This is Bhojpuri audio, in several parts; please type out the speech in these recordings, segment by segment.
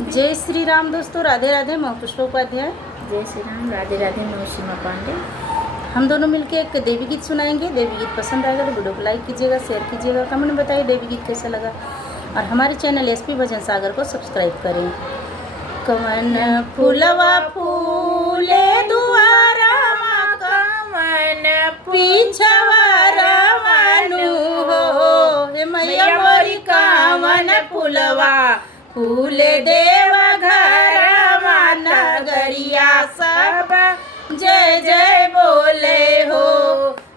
जय श्री राम दोस्तों, राधे राधे। मैं पुष्पा उपाध्याय। जय श्री राम, राधे राधे। मैं सीमा पांडे। हम दोनों मिलकर एक देवी गीत सुनाएंगे। देवी गीत पसंद आएगा तो वीडियो को लाइक कीजिएगा, शेयर कीजिएगा, कमेंट में बताइए देवी गीत कैसा लगा और हमारे चैनल एसपी भजन सागर को सब्सक्राइब करें। कमन फूलवा फूले दुआरा कमन पीछवा मानू हो, हे मैया मोरी कमन फूलवा फूले देव घर नगरिया सब जय जय बोले हो।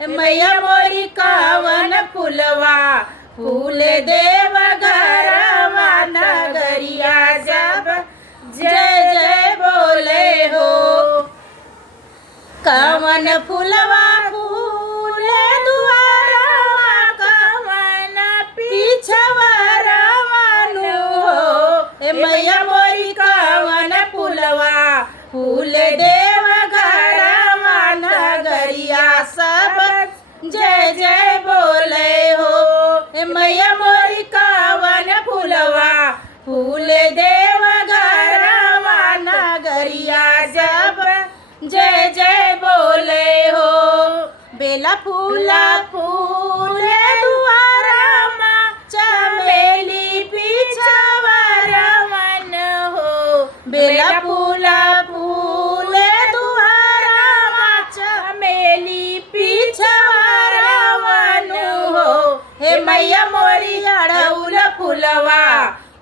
मैया मोरी कावन फूलवा फूले देव घर नगरिया सब जय जय बोले हो। कावन फूलवा फूले दुआरा कावन पीछवा मैया मोरी कावन फूलवा फूल देव घर नगरिया सब जय जय बोले हो। मैया मोरी कावन फूलवा फूल देव घर नगरिया सब जय जय बोले हो। बेला फूला फूल दुआरा चमेली पीछवा बेला फूला फूल दुआरा चमेली पीछवा हो। हे मैया मोरी अड़उल फूलवा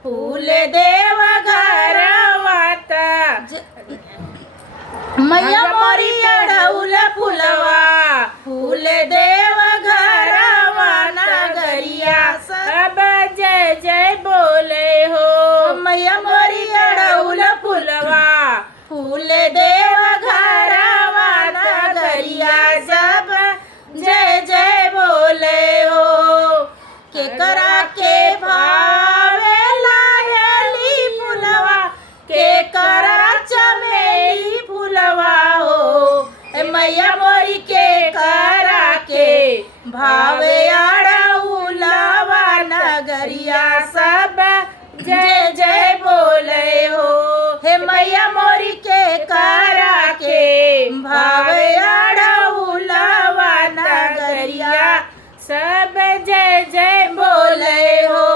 फूल देव घर मैया मोरी अड़उल फूलवा फूल देव घर नगरिया सब जय जय बोले हो। मैया मोरी अड़उल फूलवा फूल देव घर नगरिया सब जय जय बोले हो। के करा के भावे लायली फूलवा के करा चमेली फूलवा हो। मैया मोरी के करा के भावे अड़उलवा नगरिया सब जय जय बोले हो। हे मैया मोरी के करा के भावे अड़उलवा नगरिया सब जय जय बोले हो।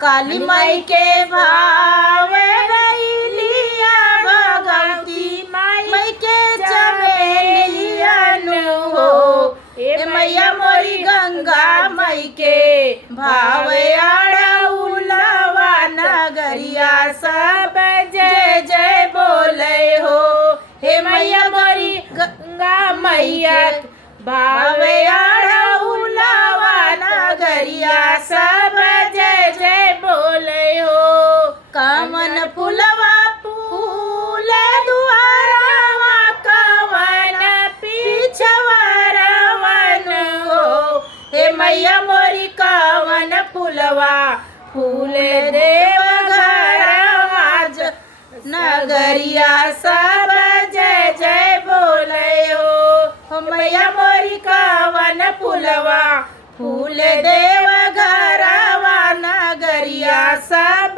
काली माई के भावे गईलिया भगवती माई के चमेलिया हो। हे मैया मोरी गंगा माई के भावे अड़उलवा नगरिया सब जय जय बोले हो। हे मैया मोरी गंगा मैया भावे अड़उलवा नगरिया सब जय जय बोले हो। कामन फूलवा फूल दुआरा कवन पीछवा हो। हे मैया मोरी कावन फूलवा फूल देव घर नगरिया सब जय जय बोले हो। मैया मोरी कावन फूलवा फूल देव घर नगरिया सब